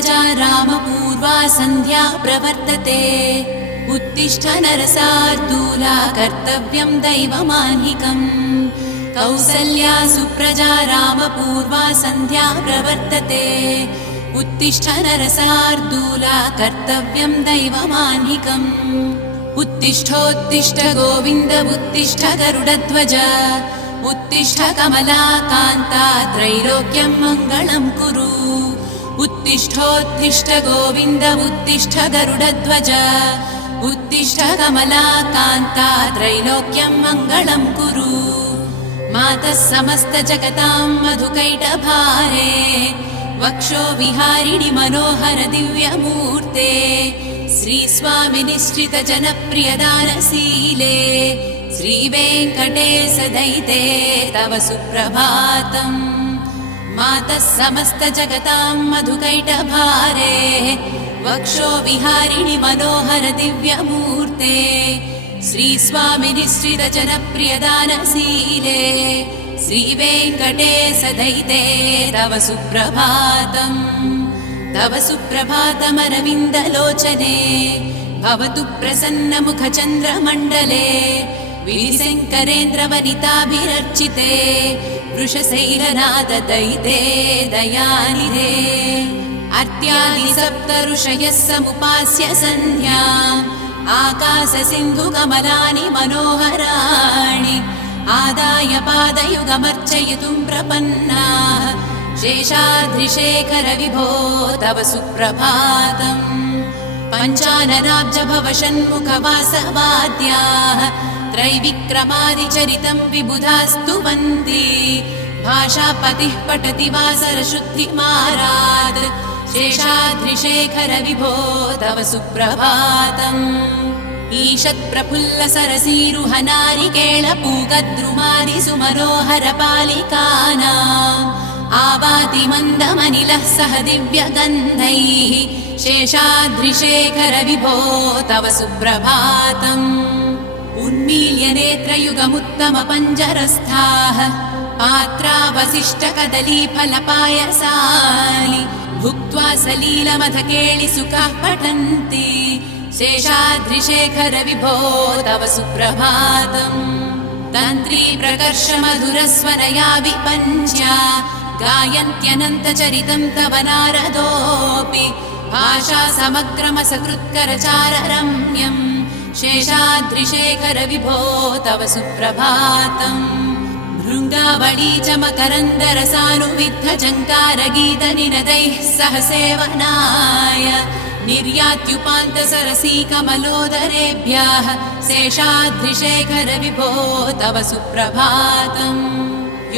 सुप्रजा रामपूर्वा सन्ध्या प्रवर्तते उत्तिष्ठ नरसार्दूला कर्तव्यं दैवमान्निकम् कौसल्या सुप्रजा रामपूर्वा सन्ध्या प्रवर्तते उत्तिष्ठ नरसार्दूला कर्तव्यं दैवमान्निकम् उत्तिष्ठोत्तिष्ठ गोविन्द उत्तिष्ठ गरुडध्वज उत्तिष्ठ कमलाकान्ता त्रैलोक्यं मङ्गलं कुरु उत्तिष्ठोत्तिष्ठ गोविन्द उत्तिष्ठ गरुडध्वज उत्तिष्ठ कमलाकान्ता त्रैलोक्यं मङ्गलं कुरु मातः समस्त जगतां मधुकैटभारे वक्षो विहारिणि मनोहर दिव्यमूर्ते श्रीस्वामि निश्चित जनप्रियदानशीले श्रीवेङ्कटेश दयिते तव सुप्रभातम् मातः समस्त जगतां मधुकैटभारे वक्षो विहारिणि मनोहर दिव्यमूर्ते श्रीस्वामि निश्चित जनप्रियदानशीले श्रीवेङ्कटेश दयिते तव सुप्रभातम् तव सुप्रभातमरविन्दलोचने भवतु प्रसन्नमुखचन्द्रमण्डले विशङ्करेन्द्रवनिताभिरर्चिते वृषशैलनाथ दयिते दयानिधे अर्त्यादि सप्त ऋषयः समुपास्य सन्ध्याम् आकाशसिन्धुकमलानि मनोहराणि आदाय पादयुगमर्चयितुं प्रपन्नाः शेषाद्रिशेखर विभो तव सुप्रभातम् पञ्चाननाब्जभव षण्मुखवासवाद्याः त्रैविक्रमादिचरितं विबुधास्तुवन्ति भाषापतिः पठति वासरशुद्धिमारात् शेषाद्रिशेखर विभो तव सुप्रभातम् ईषत्प्रफुल्ल सरसीरुहनारिकेळपूगद्रुमादि सुमनोहर पालिकानाम् आवाति मन्दमनिलः सह दिव्यगन्धैः शेषाद्रिशेखर विभो तव सुप्रभातम् उन्मील्य नेत्रयुगमुत्तम पञ्जरस्थाः पात्रावसिष्ठकदलीफलपायसानि भुक्त्वा सलीलमधकेळिसुखाः पठन्ति शेषाद्रिशेखर विभो तव सुप्रभातम् तन्त्री प्रकर्ष मधुरस्वनया विपञ्च्या गायन्त्यनन्तचरितं तव नारदोऽपि भाषा समग्रमसकृत्करचाररम्यम् शेषाद्रिशेखर विभो तव सुप्रभातम् भृङ्गावळी च मकरन्दरसानुविद्धझङ्कारगीतनिनदैः सह सेवनाय निर्यात्युपान्तसरसीकमलोदरेभ्यः शेषाद्रिशेखर विभो तव सुप्रभातम्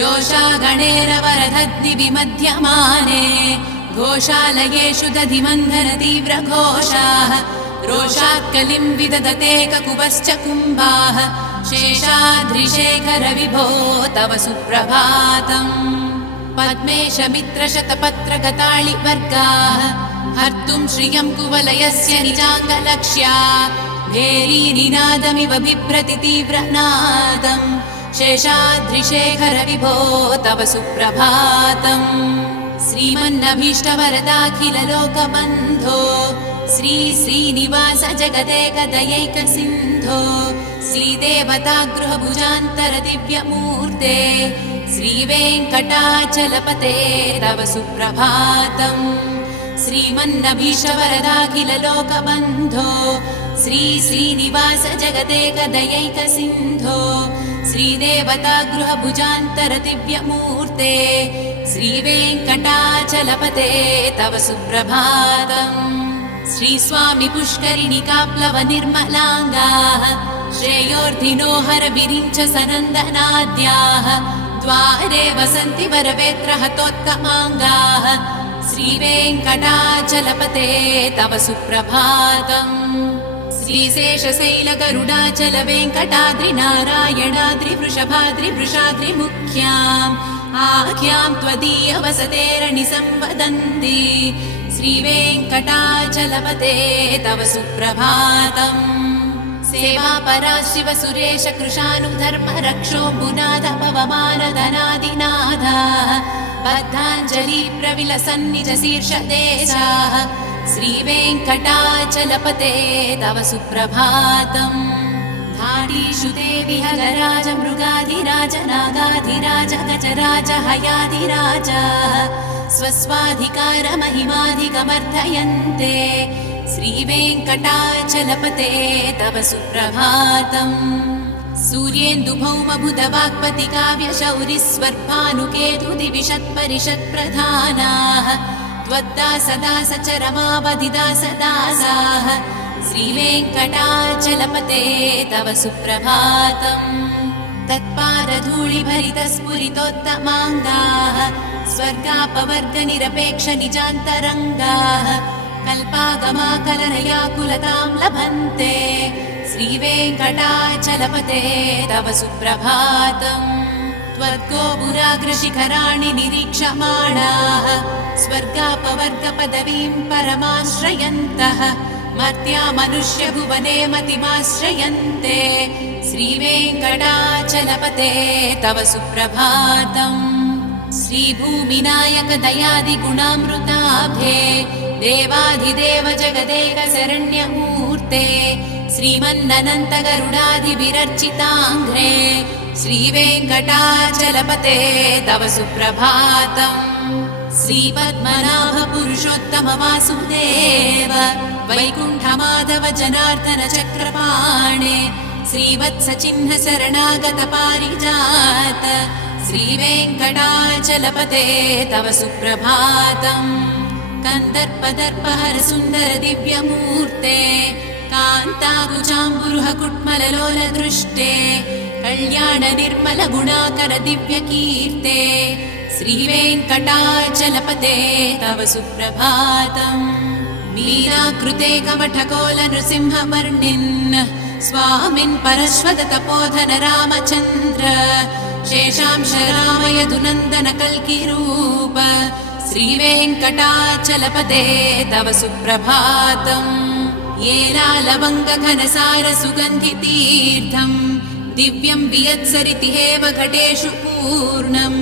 योषागणेरवरदद्धि विमध्यमाने घोषालयेषु दधिमन्धन तीव्रघोषाः रोषात्कलिं विदधते ककुभश्च कुम्भाः शेषाद्रिशेखर विभो तव सुप्रभातम् पद्मेशमित्रशतपत्रगताळिवर्गाः हर्तुं श्रियं कुवलयस्य निजाङ्गलक्ष्या भेरीनिनादमिव बिभ्रति तीव्रनादम् शेषाद्रिशेखर विभो तव सुप्रभातम् श्रीमन्नभीष्टवरदाखिललोकबन्धो श्री श्रीनिवास जगदेकदयैकसिन्धो श्रीदेवतागृहभुजान्तर दिव्यमूर्ते श्रीवेङ्कटाचलपते तव सुप्रभातम् श्रीमन्नभीष्टवरदाखिललोकबन्धो श्री श्रीनिवास जगदेकदयैकसिन्धो श्रीदेवतागृहभुजान्तर दिव्यमूर्ते श्रीवेङ्कटाचलपते तव सुप्रभातम् श्रीस्वामि पुष्करिणिकाप्लव निर्मलाङ्गाः श्रेयोर्धिनो हरविरिञ्च सनन्दनाद्याः द्वारे वसन्ति वरवेत्रहतोत्तमाङ्गाः श्रीवेङ्कटाचलपते तव सुप्रभातम् श्रीशेषशैलगरुडाचल वेङ्कटाद्रिनारायणाद्रि वृषभाद्रि वृषाद्रिमुख्याम् आख्यां त्वदीयवसतेरणि संवदन्ति श्रीवेङ्कटाचलपते तव सुप्रभातम् सेवापरा शिव सुरेश कृशानुधर्म रक्षोऽम्बुनाथ पवमानधनादिनाथ बद्धाञ्जलि प्रविलसन्निज शीर्षदेशाः श्रीवेङ्कटाचलपते तव सुप्रभातम् धाडीषु ते विहगराज मृगाधिराज नागाधिराज गजराज हयाधिराजाः स्वस्वाधिकार महिमाधिकमर्थयन्ते श्रीवेङ्कटाचलपते तव सुप्रभातम् सूर्येन्दुभौमभुतवाक्पति काव्यशौरिस्वर्भानुकेतुदिविषत्परिषत्प्रधानाः त्वद्दासदासचरमावधिदासदासाः श्रीवेङ्कटाचलपते तव सुप्रभातम् तत्पादधूलिभरितस्फुरितोत्तमाङ्गाः स्वर्गापवर्गनिरपेक्षनिजान्तरङ्गाः कल्पागमाकलनयाकुलतां लभन्ते श्रीवेङ्कटाचलपते तव सुप्रभातम् त्वद्गोपुराग्रशिखराणि निरीक्षमाणाः स्वर्गापवर्गपदवीं परमाश्रयन्तः मर्त्या मनुष्यभुवने मतिमाश्रयन्ते श्रीवेङ्कटाचलपते तव सुप्रभातम् श्रीभूमिनायक दयादिगुणामृताभे देवाधिदेव जगदेक शरण्यमूर्ते श्रीमन्ननन्त गरुडाधिभिरर्चिताङ्घ्रे श्रीवेङ्कटाचलपते तव सुप्रभातम् श्रीपद्मनाभ पुरुषोत्तम वासुदेव वैकुण्ठमाधव जनार्दन चक्रपाणे श्रीवत्स चिह्न शरणागत पारिजात श्रीवेङ्कटाचलपते तव सुप्रभातम् कन्दर्पदर्पहर सुन्दर दिव्यमूर्ते कान्ताकुचाम्बुरुह कुट्मललोल दृष्टे कल्याण निर्मल गुणाकर दिव्यकीर्ते श्रीवेङ्कटाचलपते तव सुप्रभातम् मीनाकृते कमठकोल नृसिंहवर्णिन् स्वामिन् परश्वत तपोधन रामचन्द्र शेषांश रामयदुनन्दन कल्किरूप श्रीवेङ्कटाचलपते तव सुप्रभातम् येलालवङ्ग घनसार सुगन्धितीर्थम् दिव्यं वियत्सरिति हेव घटेषु पूर्णम्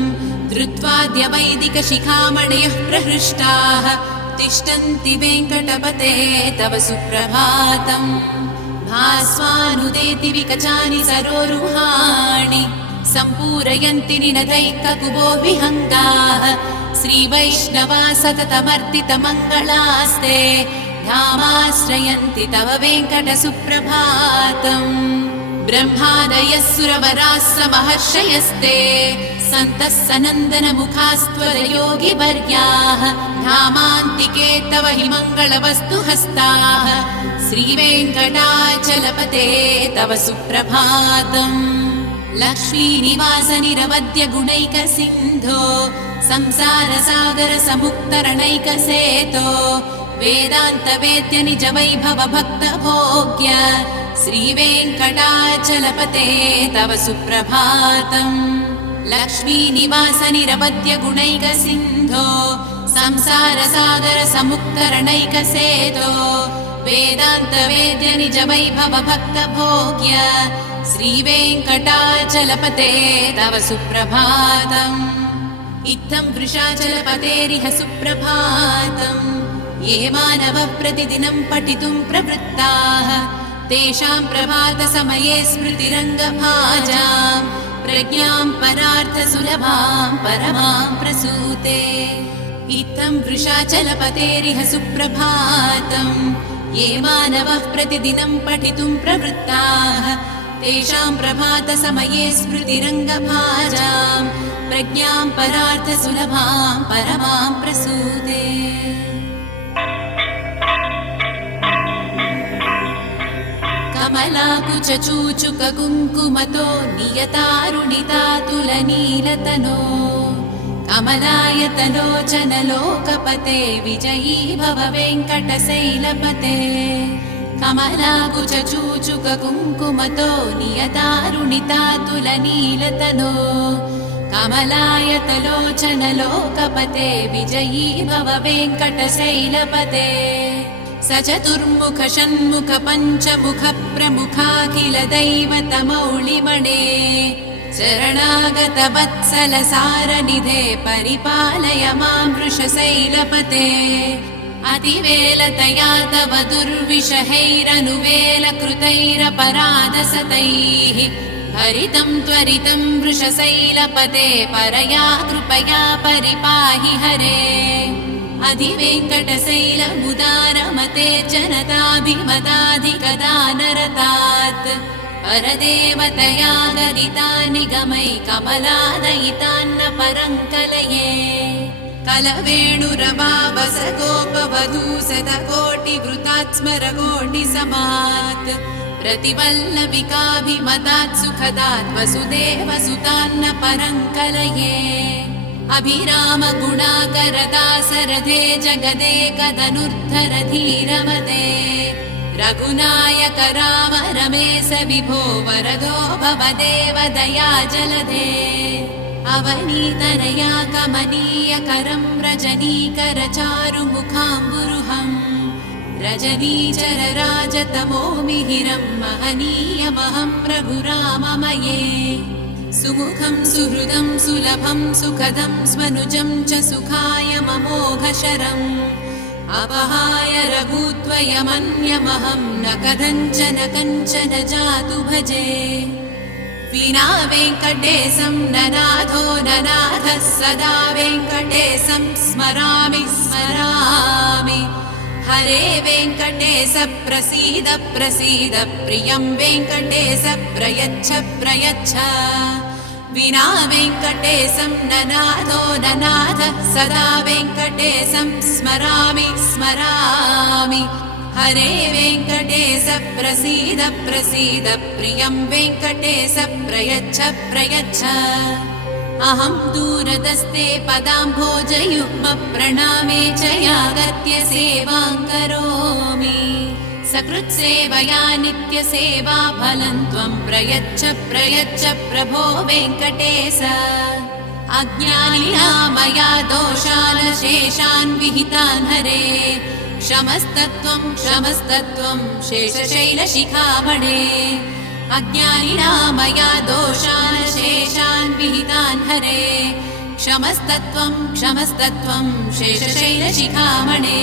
धृत्वाद्य वैदिकशिखामणयः प्रहृष्टाः तिष्ठन्ति वेङ्कटपते तव सुप्रभातम् भास्वानुदेति विकचानि सरोरुहाणि सम्पूरयन्ति निनदैककुबो विहङ्गाः श्रीवैष्णवा सततमर्तितमङ्गलास्ते धामाश्रयन्ति तव वेङ्कट सुप्रभातम् ब्रह्मादयः सुरवराः समहर्षयस्ते सन्तः सनन्दन मुखास्त्वदयोगिवर्याः धामान्तिके तव हि मङ्गलवस्तु हस्ताः श्रीवेङ्कटाचलपते तव सुप्रभातम् लक्ष्मीनिवास निरवद्य गुणैक सिन्धो संसार सागर समुक्तरणैक सेतो वेदान्त वेद्य निज वैभव भक्त भोग्य श्रीवेङ्कटाचलपते तव सुप्रभातम् लक्ष्मीनिवास निरवद्य गुणैक सिन्धो संसार सागर समुक्तरणैक सेतो वेदान्त वेद्य निज वैभव भक्त भोग्य श्रीवेङ्कटाचलपते तव सुप्रभातम् इत्थं वृषाचलपतेरिह सुप्रभातम् ये मानवः प्रतिदिनं पठितुं प्रवृत्ताः तेषां प्रभातसमये स्मृतिरङ्गभाजां प्रज्ञां परार्थसुलभां परमां प्रसूते इत्थं वृषाचलपतेरिह सुप्रभातम् ये मानवः प्रतिदिनं पठितुं प्रवृत्ताः तेषां प्रभातसमये स्मृतिरङ्गभाजां प्रज्ञां परार्थसुलभां परमां प्रसूते कमलाकुचूचुक कुङ्कुमतो नियतारुणितातुलनीलतनो कमलायतलोचन लोकपते विजयी भव वेङ्कटशैलपते कमलाकुचूचुक कुङ्कुमतो नियतारुणितातुलनीलतनो कमलायतलोचन लोकपते विजयी भव वेङ्कटशैलपते स चतुर्मुख षण्मुख पञ्चमुख प्रमुखाखिल दैवतमौलिमणे शरणागतवत्सलसारनिधे परिपालय मां वृषशैलपते अतिवेलतया तव दुर्विषहैरनुवेलकृतैरपराधसतैः हरितं त्वरितं वृषशैलपते परया कृपया परिपाहि हरे अधिवेङ्कटशैलमुदारमते जनताभिमताधिकदानरतात् परदेवतया गदितानि गमै कमलादयितान्न परङ्कलये कलवेणुरवावस गोपवधू शतकोटिवृतात् स्मरकोटिसमात् प्रतिवल्लविकाभिमतात् सुखदात् वसुदेवसुतान्न परङ्कलये अभिराम गुणाकरदासरथे जगदेकदनुर्धर धीरमते रघुनायक राम रमेश विभो वरदो भवदेव दया जलधे अवनीतनया कमनीयकरं रजनीकर चारुमुखाम्बुरुहम् रजनीचर राजतमो मिहिरं महनीयमहं रघुराममये सुमुखं सुहृदं सुलभं सुखदं स्वनुजं च सुखाय ममोघशरम् अपहाय रघुत्वयमन्यमहं न कथञ्चन कञ्चन जातु भजे विना वेङ्कटेशं ननाथो ननाथः सदा वेङ्कटेशं स्मरामि स्मरामि हरे वेङ्कटेश प्रसीद प्रसीद प्रियं वेङ्कटेश प्रयच्छ प्रयच्छ विना वेङ्कटेशं ननाथो ननाथः सदा वेङ्कटेशं स्मरामि स्मरामि हरे वेङ्कटेश प्रसीद प्रसीद प्रियं वेङ्कटेश प्रयच्छ प्रयच्छ अहं दूरदस्ते पदाम्भोजयुग्म प्रणामे च यागत्य सेवां करोमि सकृत्सेवया नित्यसेवा फलं त्वं प्रयच्छ प्रयच्छ प्रभो वेङ्कटेश अज्ञानिना मया दोषान् शेषान् विहितान् हरे क्षमस्तत्त्वं क्षमस्तत्त्वं शेषशैलशिखामणे अज्ञानिना मया दोषान् शेषान् विहितान् हरे क्षमस्तत्त्वं क्षमस्तत्त्वं शेषशैलशिखामणे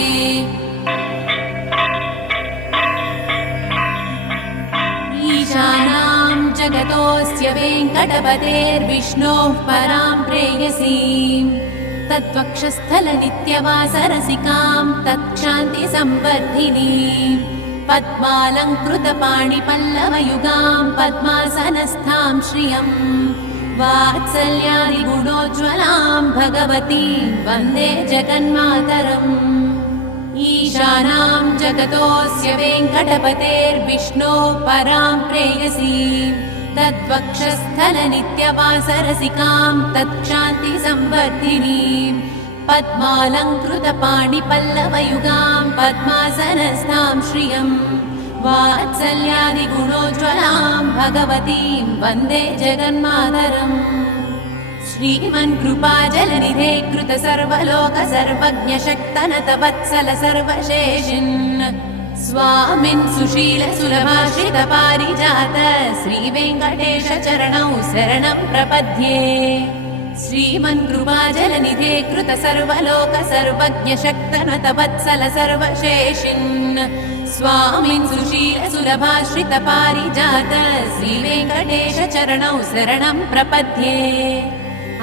ईशानां जगतोऽस्य वेङ्कटपतेर्विष्णोः परां प्रेयसीं तत्वक्षस्थलनित्यवासरसिकां तत्क्षान्तिसंवर्धिनीं पद्मालङ्कृतपाणिपल्लवयुगां पद्मासनस्थां श्रियं वात्सल्यादिगुणोज्ज्वलां भगवतीं वन्दे जगन्मातरम् ईशानां जगतोऽस्य वेङ्कटपतेर्विष्णोः परां प्रेयसीं तद्वक्षस्थलनित्यवासरसिकां तत्क्षान्तिसंवर्धिनीं पद्मालङ्कृतपाणिपल्लवयुगां पद्मासनस्थां श्रियं वात्सल्यादिगुणोज्ज्वलां भगवतीं वन्दे जगन्मातरम् श्रीमन्कृपाजलनिधे कृत सर्वलोक सर्वज्ञ शक्तनत वत्सल सर्वशेषिन् स्वामिन् सुशील सुलभाश्रित पारिजात श्रीवेङ्कटेश चरणौ शरणं प्रपद्ये श्रीमन्कृपाजलनिधे कृत सर्वलोक सर्वज्ञ शक्तनत वत्सल सर्वशेषिन् स्वामिन् सुशील सुलभाश्रित पारिजात श्रीवेङ्कटेश चरणौ शरणं प्रपद्ये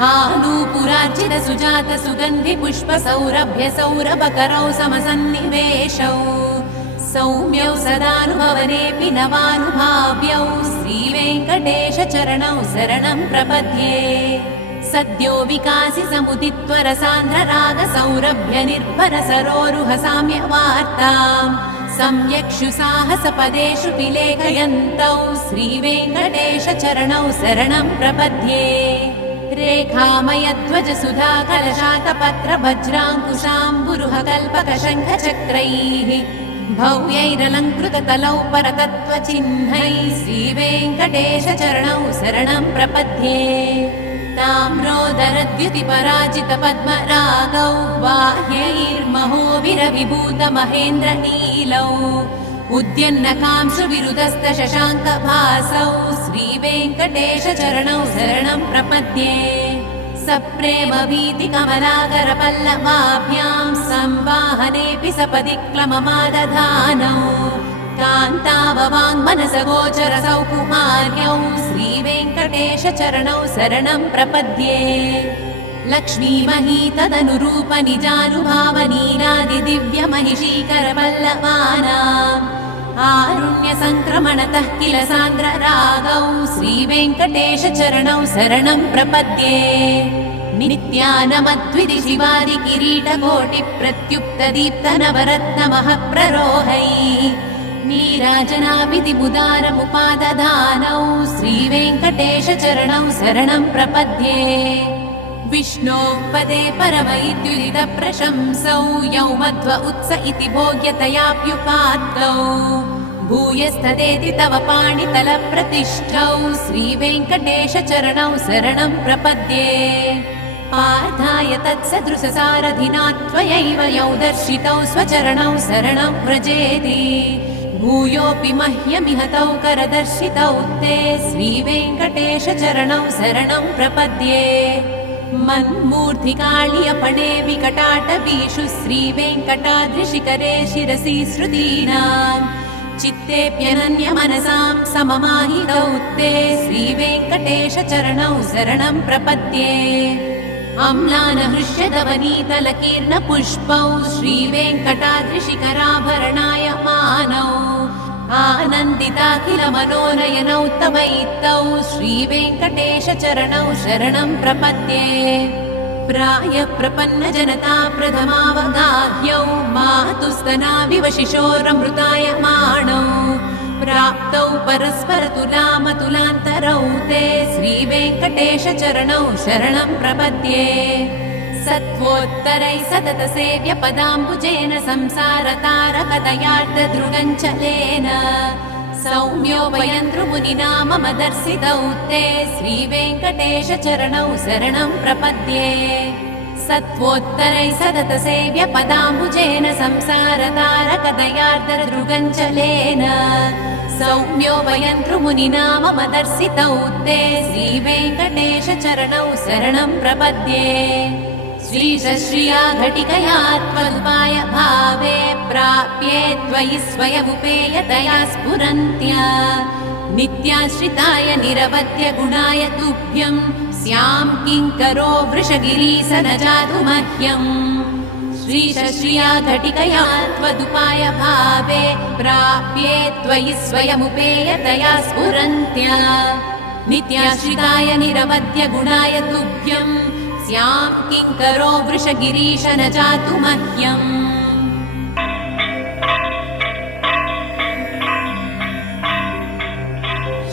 आनूपुरार्चित सुजात सुगन्धि पुष्प सौरभ्य सौरभकरौ समसन्निवेशौ सौम्यौ सदानुभवनेऽपि नवानुभाव्यौ श्रीवेङ्कटेश चरणौ शरणं प्रपद्ये सद्यो विकासि समुदित्वर सान्द्र राग सौरभ्य निर्भर सरोरुह साम्यवार्ताम् सम्यक्षु साहस पदेषु विलेखयन्तौ श्रीवेङ्कटेश चरणौ शरणं प्रपद्ये रेखामयध्वज सुधा कलशातपत्र वज्राङ्कुशाम्बुरुह कल्पक शङ्ख चक्रैः भव्यैरलङ्कृत तलौ परतत्त्वचिह्नैः श्रीवेङ्कटेश चरणौ शरणं प्रपद्ये ताम्रोदरद्युतिपराजित पद्मरागौ बाह्यैर्महोभिरविभूत महेन्द्र नीलौ उद्यन्नकांशुविरुदस्त शशाङ्कभासौ श्रीवेङ्कटेशचरणौ शरणं प्रपद्ये सप्रेमभीतिकमलाकरपल्लवाभ्यां संवाहनेऽपि सपदि क्लममादधानौ कान्ताववाङ्मनसगोचरसौ कुमार्यौ श्रीवेङ्कटेशचरणौ शरणं प्रपद्ये लक्ष्मीमही तदनुरूप निजानुभावनीनादिदिव्यमहिषीकरपल्लवानाम् आरुण्यसङ्क्रमणतः किल सान्द्ररागौ श्रीवेङ्कटेशचरणौ शरणं प्रपद्ये नित्यानमद्विधि शिवादि किरीटकोटिप्रत्युक्तदीप्तनवरत्नमः प्ररोहैः नीराजनाभिधिमुदारमुपादधानौ श्रीवेङ्कटेशचरणौ शरणं प्रपद्ये विष्णोः पदे परमैद्युदितप्रशंसौ यौ मध्व उत्स इति भोग्यतयाप्युपात्तौ भूयस्तदेति तव पाणितलप्रतिष्ठौ श्रीवेङ्कटेशचरणौ शरणं प्रपद्ये पार्थाय तत्सदृशसारथिना त्वयैव यौ दर्शितौ स्वचरणौ शरणं व्रजेति भूयोऽपि मह्यमिह तौ करदर्शितौ ते श्रीवेङ्कटेशचरणौ शरणं प्रपद्ये मन्मूर्तिकाळ्यपणे विकटाटवीषु श्रीवेङ्कटाद्रिशिखरे शिरसि श्रुतीनाम् चित्तेऽप्यनन्यमनसां सममाहितौ ते श्रीवेङ्कटेशचरणौ शरणं प्रपद्ये अम्लानहृष्यदवनीतलकीर्णपुष्पौ श्रीवेङ्कटाद्रिशिखराभरणाय मानौ आनन्दिताखिलमनोनयनौ तवैतौ श्रीवेङ्कटेशचरणौ शरणं प्रपद्ये प्रायप्रपन्नजनता प्रथमावगाह्यौ मातुस्तनाविव शिशोरमृतायमाणौ प्राप्तौ परस्परतुलामतुलान्तरौ ते श्रीवेङ्कटेशचरणौ शरणं प्रपद्ये सत्त्वोत्तरैः सततसेव्यपदाम्बुजेन संसारतारकतयार्धदृगञ्चलेन सौम्योपयन्तृमुनिना मम दर्शितौ ते श्रीवेङ्कटेशचरणौ शरणं प्रपद्ये सत्त्वोत्तरैः सततसेव्यपदाम्बुजेन संसारतारकतयार्धदृगञ्चलेन सौम्योपयन्तृमुनिना मम दर्शितौ ते श्रीवेङ्कटेशचरणौ शरणं प्रपद्ये श्रीशश्रिया घटिकया त्वदुपाय भावे प्राप्ये त्वयि स्वयमुपेयतया स्फुरन्त्या नित्याश्रिताय निरवध्य गुणाय तुभ्यं स्यां किङ्करो वृषगिरीश न जातु मह्यम् श्रीशश्रिया घटिकया त्वदुपाय भावे प्राप्ये त्वयि स्वयमुपेयतया स्फुरन्त्या नित्याश्रिताय निरवध्य गुणाय तुभ्यं स्यां किङ्करो वृषगिरीश न जातु मह्यम्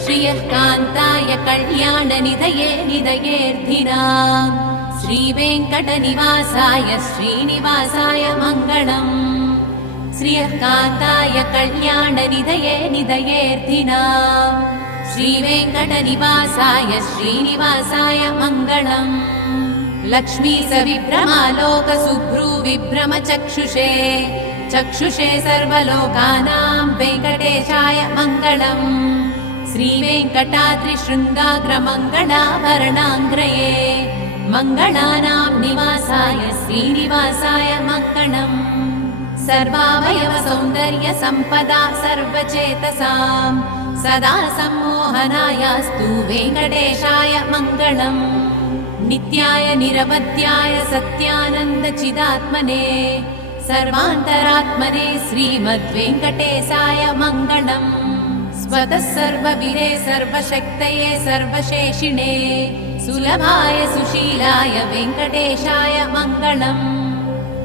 श्रियः कान्ताय कल्याणनिधये निधयेऽर्थिनाम् श्रीवेङ्कटनिवासाय श्रीनिवासाय मङ्गलम् श्रियः कान्ताय कल्याणनिधये निधयेऽर्थिनाम् श्रीवेङ्कटनिवासाय श्रीनिवासाय मङ्गलम् लक्ष्मी सविभ्रमालोकसुभ्रूविभ्रमचक्षुषे चक्षुषे सर्वलोकानां वेङ्कटेशाय मङ्गलम् श्रीवेङ्कटाद्रिशृङ्गाग्रमङ्गलाभरणाङ्ग्रये मङ्गलानां निवासाय श्रीनिवासाय मङ्गलम् सर्वावयवसौन्दर्यसम्पदा सर्वचेतसां सदा सम्मोहनायास्तु वेङ्कटेशाय मङ्गलम् नित्याय निरवध्याय सत्यानन्दचिदात्मने सर्वान्तरात्मने श्रीमद्वेङ्कटेशाय मङ्गलम् स्वतः सर्ववीरे सर्वशक्तये सर्वशेषिणे सुलभाय सुशीलाय वेङ्कटेशाय मङ्गलम्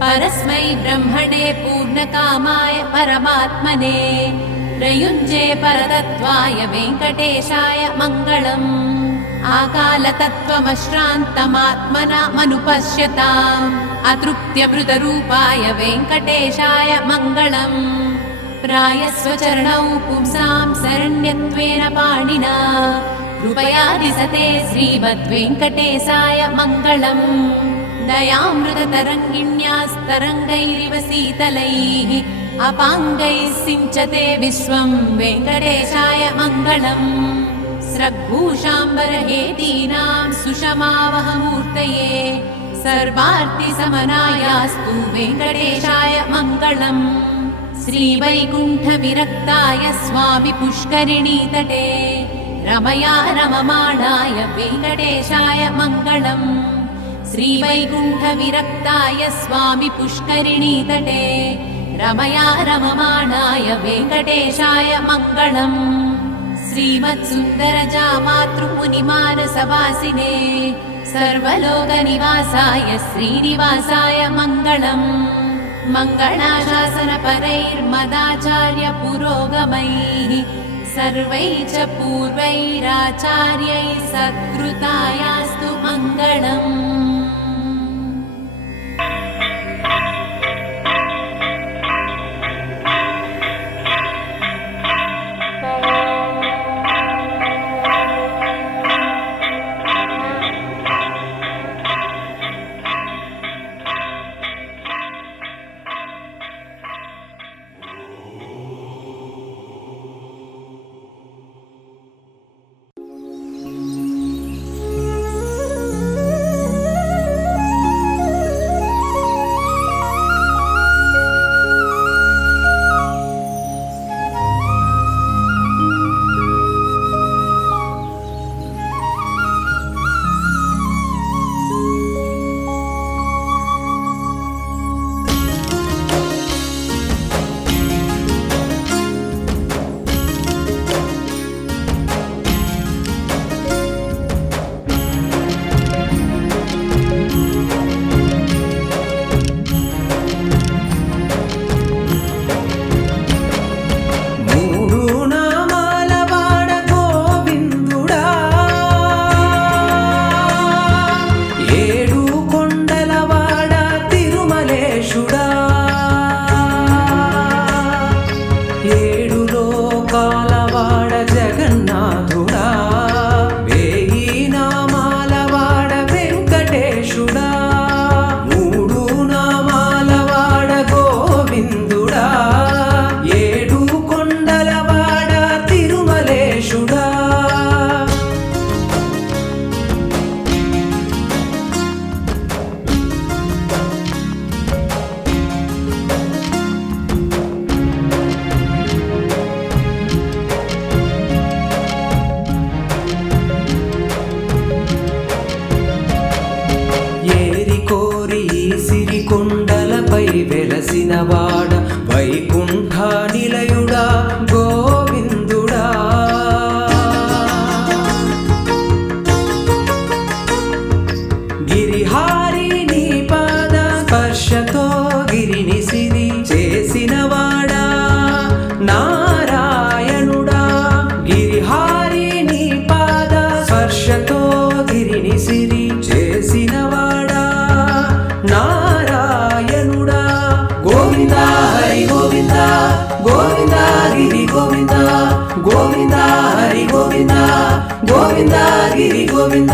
परस्मै ब्रह्मणे पूर्णकामाय परमात्मने प्रयुञ्जे परतत्त्वाय वेङ्कटेशाय मङ्गलम् आकालतत्त्वमश्रान्तमात्मनामनुपश्यताम् अतृप्त्यमृतरूपाय वेङ्कटेशाय मङ्गलम् प्रायस्वचरणौ पुंसां शरण्यत्वेन पाणिना कृपया दिसते श्रीमद्वेङ्कटेशाय मङ्गलम् दयामृततरङ्गिण्यास्तरङ्गैरिव शीतलैः अपाङ्गैः सिञ्चते विश्वं वेङ्कटेशाय मङ्गलम् स्रग्भूषाम्बरहेतीनां सुषमावहमूर्तये सर्वार्तिसमनायास्तु वेङ्कटेशाय मङ्गलम् श्रीवैकुण्ठविरक्ताय स्वामि पुष्करिणीतटे रमया रममाणाय वेङ्कटेशाय मङ्गलम् श्रीवैकुण्ठविरक्ताय स्वामि पुष्करिणीतटे रमया रममाणाय वेङ्कटेशाय मङ्गलम् श्रीमत्सुन्दरजामातृमुनिमानसवासिने सर्वलोकनिवासाय श्रीनिवासाय मङ्गलम् मङ्गलाशासनपरैर्मदाचार्यपुरोगमैः सर्वैः च पूर्वैराचार्यैः सत्कृतायास्तु मङ्गलम्। వెలసినవాడ వైకుంఠ నిలయుడా గోవిందుడా గిరిహారి నీ పాద స్పర్శతో గిరిని సిరి చేసినవాడా నారాయణుడా గిరిహారి నీ పాద స్పర్శతో గిరిని సిరి చేసినవాడా నారాయణుడా గోవింద హరి గోవింద గోవింద గిరి గోవింద గోవింద హరి గోవింద గోవింద గిరి గోవింద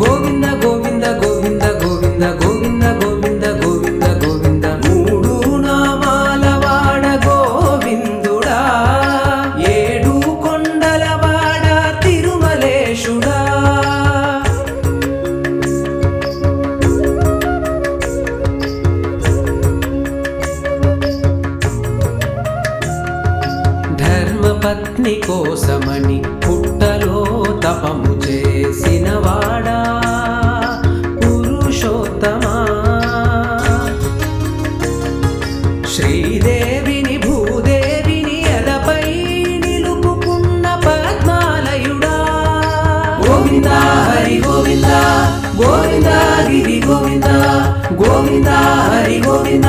గోవింద గోవింద గోవింద గోవింద గోవింద గోవింద గోవింద గోవింద మూడు నామాల వాడ గోవిందుడా ఏడు కొండల వాడ తిరుమలేశుడా ధర్మపత్ని కోసమని పుట్టలో తపము చేసినవాడా పురుషోత్తమా శ్రీదేవిని భూదేవిని ఎలపై నిలుపుకున్న పద్మాలయుడా గోవింద హరి గోవింద గోవింద గిరి గోవింద గోవింద హరి గోవింద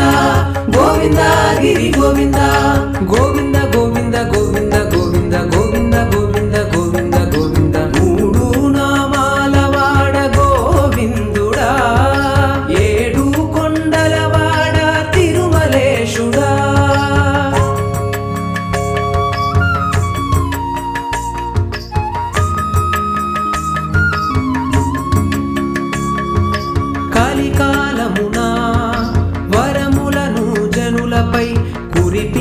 గోవింద గిరి గోవింద గోవింద గోవింద గోవింద గోవింద గోవింద గోవింద గోవింద గోవింద మూడు నామాల వాడ గోవిందుడా ఏడు కొండల వాడ తిరుమలేశుడా కలికాలమునా వరములను జనులపై కురిపి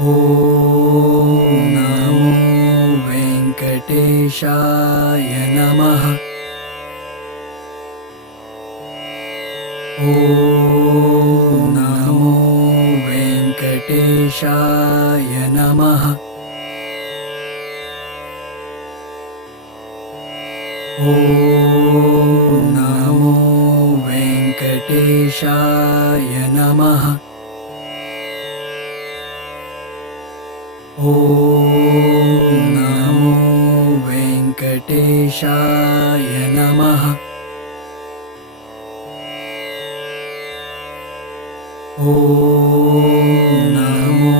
ॐ नमो वेङ्कटेशाय नमः। ॐ नमो वेङ्कटेशाय नमः। ॐ नमो वेङ्कटेशाय नमः। ॐ नमो वेङ्कटेशाय नमः। ॐ नमो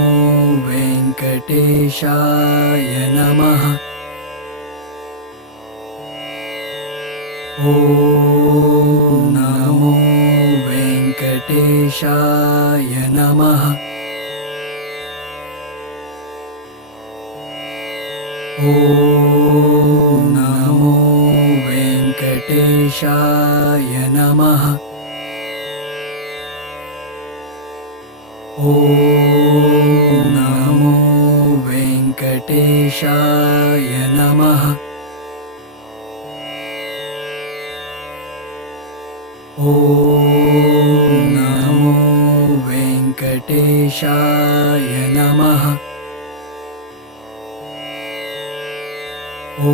वेङ्कटेशाय नमः। ॐ नमो वेङ्कटेशाय नमः। ॐ नमो वेङ्कटेशाय नमः। ॐ नमो वेङ्कटेशाय नमः। ॐ नमो वेङ्कटेशाय नमः। ॐ